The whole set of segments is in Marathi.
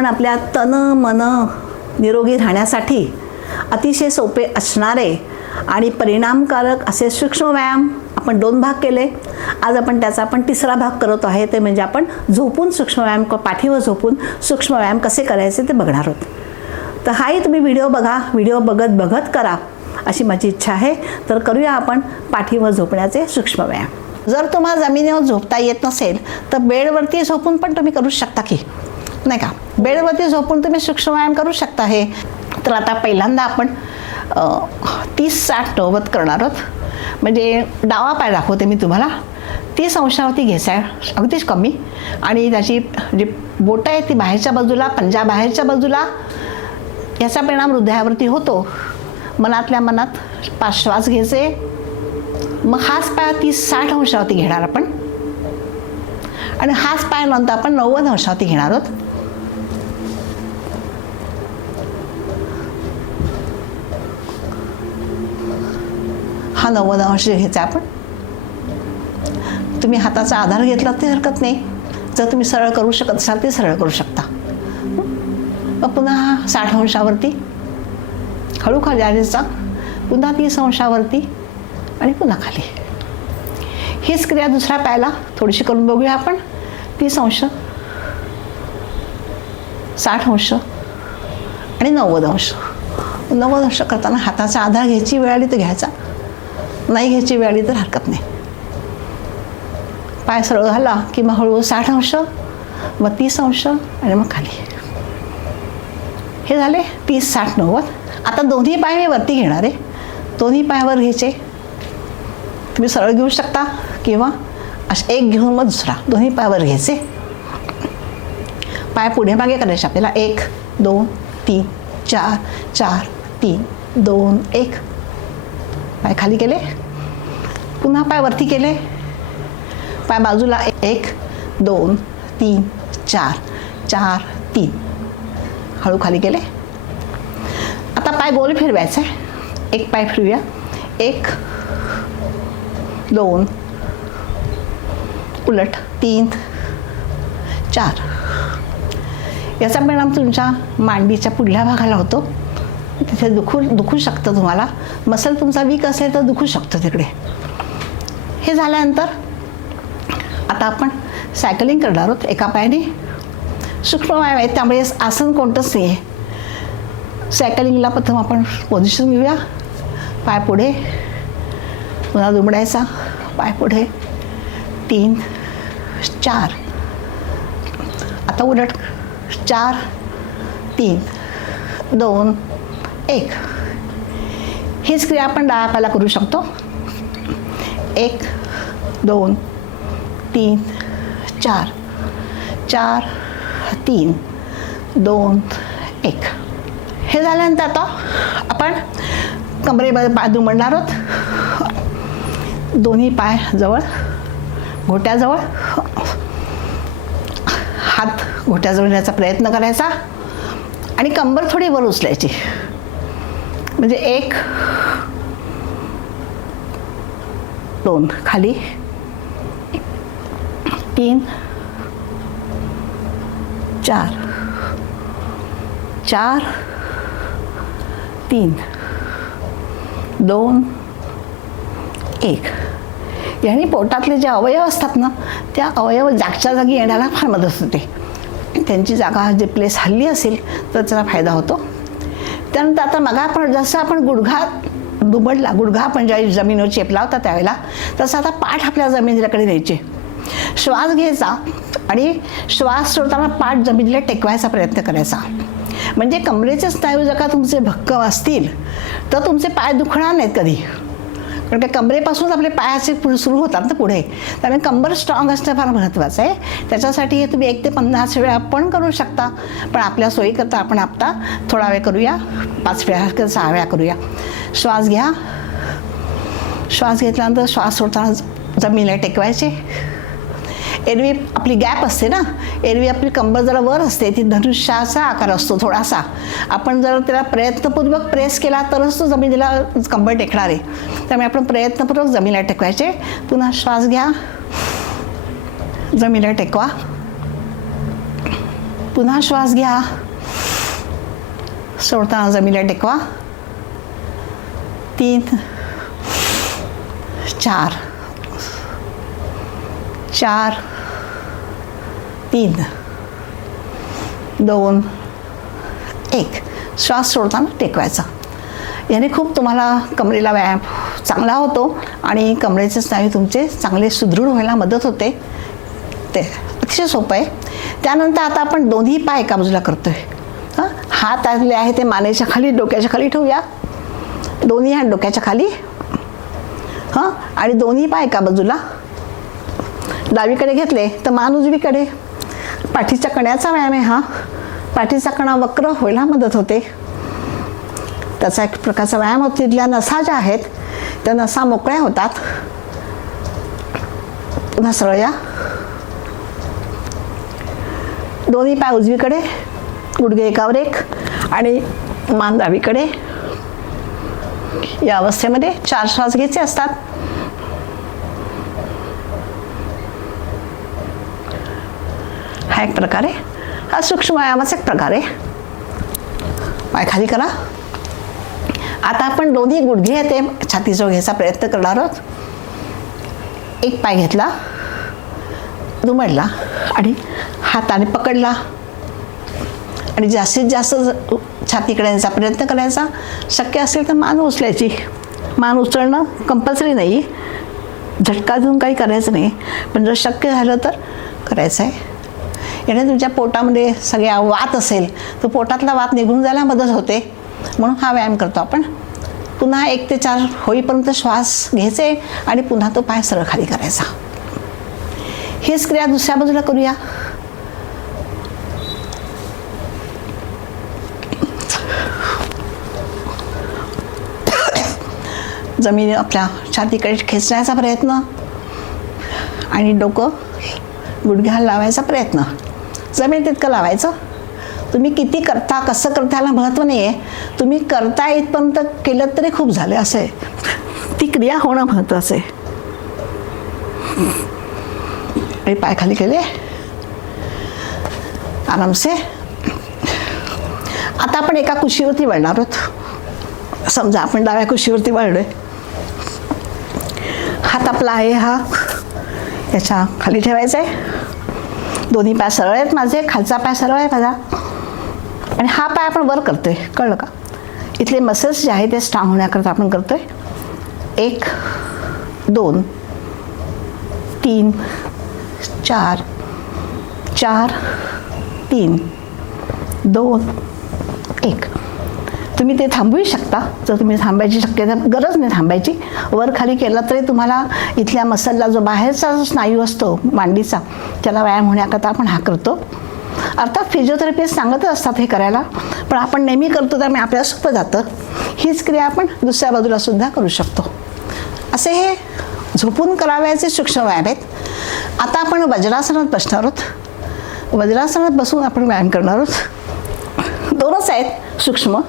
आपण आपल्या तन मन निरोगी राहण्यासाठी अतिशय सोपे असणारे आणि परिणामकारक असे सूक्ष्म व्यायाम आपण दोन भाग केले. आज आपण त्याचा आपण तिसरा भाग करत आहे. ते म्हणजे आपण झोपून सूक्ष्म व्यायाम क- पाठीवर झोपून सूक्ष्म व्यायाम कसे करायचे ते बघणार आहोत. तर हाही तुम्ही व्हिडिओ बघा. व्हिडिओ बघत बघत करा अशी माझी इच्छा आहे. तर करूया आपण पाठीवर झोपण्याचे सूक्ष्म व्यायाम. जर तुम्हाला जमिनीवर झोपता येत नसेल तर बेडवरती झोपून पण तुम्ही करू शकता की. नाही का? बेडवरती झोपून तुम्ही सूक्ष्म व्यायाम करू शकता हे. तर आता पहिल्यांदा आपण तीस साठ नव्वद करणार आहोत. म्हणजे डावा पाय दाखवते मी तुम्हाला. तीस अंशावरती घ्यायचा आहे. अगदीच कमी. आणि त्याची जी बोटं आहे ती बाहेरच्या बाजूला पंजा बाहेरच्या बाजूला याचा परिणाम हृदयावरती होतो. मनातल्या मनात पाच श्वास घ्यायचे. मग हाच पाय तीस साठ अंशावरती घेणार आपण. आणि हाच पाय नंतर आपण नव्वद अंशावरती घेणार आहोत. नव्वद अंश घ्यायचा आपण तुम्ही हाताचा आधार घेतला ते हरकत नाही. जर तुम्ही सरळ करू शकत असाल ते सरळ करू शकता. मग पुन्हा साठ अंशावरती हळू खाली आलीचा पुन्हा तीस अंशावरती आणि पुन्हा खाली. हीच क्रिया दुसऱ्या पायाला थोडीशी करून बघूया आपण. तीस अंश साठ अंश आणि नव्वद अंश. नव्वद अंश करताना हाताचा आधार घ्यायची वेळ आली तर घ्यायचा. नाही घ्यायची वेळ आली तर हरकत नाही. पाय सरळ घाला की मग हळूहळू साठ अंश मग तीस अंश आणि मग खाली. हे झाले तीस साठ नव्वद. आता दोन्ही पाय मी वरती घेणार आहे. दोन्ही पायावर घ्यायचे. तुम्ही सरळ घेऊ शकता किंवा असे एक घेऊन मग दुसरा. दोन्ही पायावर घ्यायचे. पाय पुढे मागे करायचे आपल्याला. एक दोन तीन चार चार तीन दोन एक. पाय खाली केले. पुन्हा पाय वरती केले. पाय बाजूला एक दोन तीन चार चार तीन. हळू खाली केले. आता पाय गोल फिरवायचा. आहे एक पाय फिरूया. एक दोन उलट तीन चार. याचा परिणाम तुमच्या मांडीच्या पुढल्या भागाला होतो. तिथे दुखू दुखू शकतं तुम्हाला. मसल तुमचा वीक असेल तर दुखू शकतो तिकडे. हे झाल्यानंतर आता आपण सायकलिंग करणार आहोत एका पायाने. सूक्ष्म आहे त्यामुळे आसन कोणतंच नाही आहे सायकलिंगला प्रथम आपण पोझिशन घेऊया. पाय पुढे. पुन्हा दुमडायचा. पाय पुढे. तीन चार. आता उलट. चार तीन दोन एक. हीच क्रिया आपण डाव्या पायाला करू शकतो. एक दोन तीन चार. चार तीन. दोन एक. हे झाल्यानंतर आता आपण कमरेमध्ये पाय दुमडणार आहोत. दोन्ही पाय जवळ घोट्याजवळ. हात घोट्याजवळ येण्याचा प्रयत्न करायचा. आणि कंबर थोडी वर उचलायची. म्हणजे एक दोन. खाली. तीन. चार. चार. तीन. दोन. एक. याने पोटातले जे अवयव असतात ना त्या अवयव जागच्या जागी येण्याला फार मदत होते. त्यांची जागा जे प्लेस हल्ली असेल तर त्याचा फायदा होतो. त्यानंतर आता मग आपण जसं आपण गुडघा दुबडला गुडघा आपण ज्यावेळी जमिनीवर चेपला होता त्यावेळेला तसं आता पाठ आपल्या जमिनीकडे न्यायचे. श्वास घ्यायचा आणि श्वास सोडताना पाठ जमिनीला टेकवायचा प्रयत्न करायचा. म्हणजे कमरेचे स्नायू जर का तुमचे भक्कम असतील तर तुमचे पाय दुखणार नाहीत कधी. कारण का कमरेपासूनच आपले पायाचे असे सुरू होतात ना पुढे. त्यामुळे कंबर स्ट्रॉंग असणं फार महत्त्वाचं आहे. त्याच्यासाठी हे तुम्ही एक ते पन्नास वेळा पण करू शकता. पण आपल्या सोयीकरता आपण आत्ता थोडा वेळ करूया. पाच वेळा किंवा सहा वेळा करूया. श्वास घ्या. श्वास घेतल्यानंतर श्वास सोडताना जमिनीला टेकवायचे. एरवी आपली गॅप असते ना एरवी आपली कंबर जरा वर असते ती धनुष्याचा आकार असतो थोडासा. आपण जर त्याला प्रयत्नपूर्वक प्रेस केला तरच तो जमिनीला कंबर टेकणार आहे. त्यामुळे आपण प्रयत्नपूर्वक जमिनीला टेकवायचे. पुन्हा श्वास घ्या. जमिनीला टेकवा. पुन्हा श्वास घ्या. सोडताना जमिनीला टेकवा. तीन चार चार तीन दोन. एक. श्वास सोडताना टेकवायचा. याने खूप तुम्हाला कमरेला व्यायाम चांगला होतो आणि कमरेचे स्नायू तुमचे चांगले सुदृढ व्हायला मदत होते. ते अतिशय सोपं आहे. त्यानंतर आता आपण दोन्ही पाय एका बाजूला करतोय. हां? हात आले आहे ते मानेच्या खाली डोक्याच्या खाली ठेवूया. दोन्ही हात डोक्याच्या खाली. हां? आणि दोन्ही पाय एका बाजूला. डावीकडे घेतले तर मान उजवीकडे. पाठीच्या कण्याचा व्यायाम आहे हा. पाठीचा कणा वक्र व्हायला मदत होते. त्याचा एक प्रकारचा व्यायाम होतो. तिथल्या नसा ज्या आहेत त्या नसा मोकळ्या होतात. पुन्हा सरळ या. दोन्ही पाय उजवीकडे गुडघे एकावर एक आणि मान डावीकडे. या अवस्थेमध्ये चार श्वास घ्यायचे असतात. हा एक प्रकार आहे. हा सूक्ष्म व्यायामाचा एक प्रकार आहे. पाय खाली करा. आता आपण दोन्ही गुडघे आहेत ते छातीजवळ घ्यायचा प्रयत्न करणार आहोत. एक पाय घेतला दुमडला आणि हाताने पकडला. आणि जास्तीत जास्त छातीकडे यायचा प्रयत्न करायचा. शक्य असेल तर मान उचलायची. मान उचलणं कंपल्सरी नाही. झटका देऊन काही करायचं नाही. पण जर शक्य झालं तर करायचं आहे याने तुमच्या पोटामध्ये सगळ्या वात असेल तर पोटातला वात निघून जायला मदत होते. म्हणून हा व्यायाम करतो आपण. पुन्हा एक ते चार होईपर्यंत श्वास घ्यायचे आणि पुन्हा तो पाय सरळ खाली करायचा. हीच क्रिया दुसऱ्या बाजूला करूया. जमीन आपल्या छातीकडे खेचण्याचा प्रयत्न. आणि डोकं गुडघ्याला लावायचा प्रयत्न. जमेल तितकं लावायचं. तुम्ही किती करता कसं करता याला महत्त्व नाही आहे तुम्ही करता इथपर्यंत केलं तरी खूप झालं असं आहे. ती क्रिया होणं महत्त्वाचं आहे. पाय खाली केले आरामसे आता आपण एका कुशीवरती वळणार आहोत. समजा आपण डाव्या कुशीवरती वळलोय. हात आपला आहे हा. याच्या खाली ठेवायचा आहे. दोन्ही पाय सरळ आहेत माझे खालचा पाय सरळ आहे माझा. आणि हा पाय आपण वर करतोय कळलं का? इथले मसल्स जे आहेत ते स्ट्रॉंग होण्याकरता आपण करतोय. एक दोन तीन चार चार तीन दोन एक. तुम्ही ते थांबवू शकता. जर तुम्ही थांबायची शक्यता गरज नाही थांबायची. वर खाली केला तरी तुम्हाला इथल्या मसलला जो बाहेरचा जो स्नायू असतो मांडीचा त्याला व्यायाम होण्याकरता आपण हा करतो. अर्थात फिजिओथेरपिस्ट सांगतच असतात हे करायला पण आपण नेहमी करतो त्यामुळे आपल्याला सोपं जातं. हीच क्रिया आपण दुसऱ्या बाजूला सुद्धा करू शकतो. असे हे झोपून करावयाचे सूक्ष्म व्यायाम आहेत. आता आपण वज्रासनात बसणार आहोत. वज्रासनात बसून आपण व्यायाम करणार आहोत. दोनच आहेत सूक्ष्म.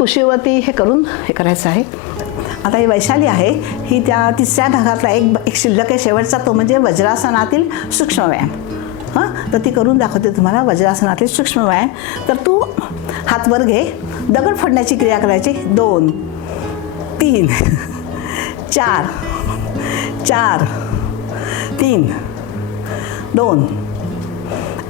कुशीवरती हे करून हे करायचं आहे. आता ही वैशाली आहे. ही त्या तिसऱ्या भागातला एक एक शिल्लक आहे. शेवटचा तो म्हणजे वज्रासनातील सूक्ष्म व्यायाम हां? तर ती करून दाखवते तुम्हाला वज्रासनातील सूक्ष्म व्यायाम तर तू हात वर घे. दगड फोडण्याची क्रिया करायची. दोन तीन चार चार तीन दोन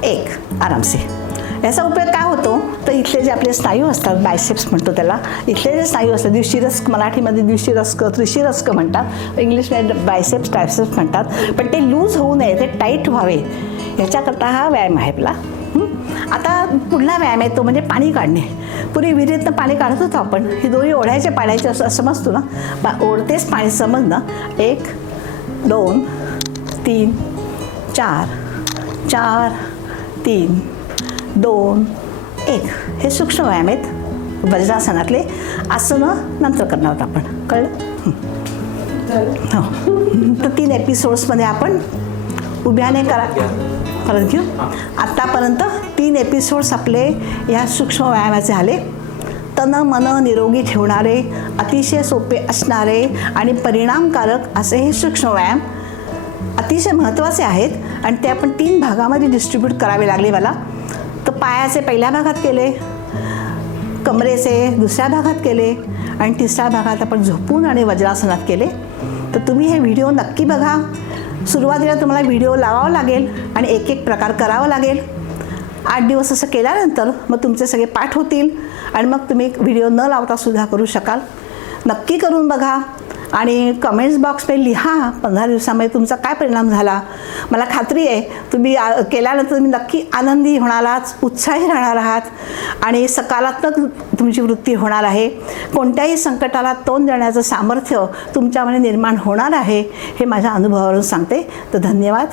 एक. आरामसे. याचा उपयोग काय होतो? तर इथले जे आपले स्नायू असतात बायसेप्स म्हणतो त्याला इथले जे स्नायू असतात दिवशीरस्क मराठीमध्ये दिवशीरस्क त्रिशिरस्क म्हणतात इंग्लिशमध्ये बायसेप्स टायसेप्स म्हणतात पण ते लूज होऊ नये ते टाईट व्हावे. याच्याकरता हा व्यायाम आहे आपला. आता पुढला व्यायाम आहे तो म्हणजे पाणी काढणे. पूर्वी विहिरीतनं पाणी काढत होतो आपण. ही दोन्ही ओढ्याच्या पाण्याचे असं समजतो ना? बा ओढतेच पाणी समजणं. एक दोन तीन चार चार तीन दोन एक. हे सूक्ष्म व्यायाम आहेत वज्रासनातले आसनं नंतर करणार आहोत आपण. कळलं? हं. तर तीन एपिसोड्समध्ये आपण उभ्याने करा. परत घेऊ. आत्तापर्यंत तीन एपिसोड्स आपले या सूक्ष्म व्यायामाचे झाले. तन मन निरोगी ठेवणारे अतिशय सोपे असणारे आणि परिणामकारक असे हे सूक्ष्म व्यायाम अतिशय महत्त्वाचे आहेत. आणि ते आपण तीन भागामध्ये डिस्ट्रीब्यूट करावे लागले मला. पायाचे पहिल्या भागात केले कमरेचे दुसऱ्या भागात केले आणि तिसऱ्या भागात आपण झोपून आणि वज्रासनात केले. तर तुम्ही हे व्हिडिओ नक्की बघा. सुरुवातीला तुम्हाला व्हिडिओ लावावा लागेल आणि एक एक प्रकार करावा लागेल. आठ दिवस असं केल्यानंतर मग तुमचे सगळे पाठ होतील आणि मग तुम्ही व्हिडिओ न लावता सुद्धा करू शकाल. नक्की करून बघा. आणि कमेंट्स बॉक्समध्ये लिहा पंधरा दिवसामध्ये तुमचा काय परिणाम झाला? मला खात्री आहे तुम्ही केल्यानंतर तुम्ही नक्की आनंदी होणार आहात उत्साही राहणार आहात आणि सकारात्मक तुमची वृत्ती होणार आहे. कोणत्याही संकटाला तोंड देण्याचं सामर्थ्य तुमच्यामध्ये निर्माण होणार आहे हे माझ्या अनुभवावरून सांगते. तर धन्यवाद.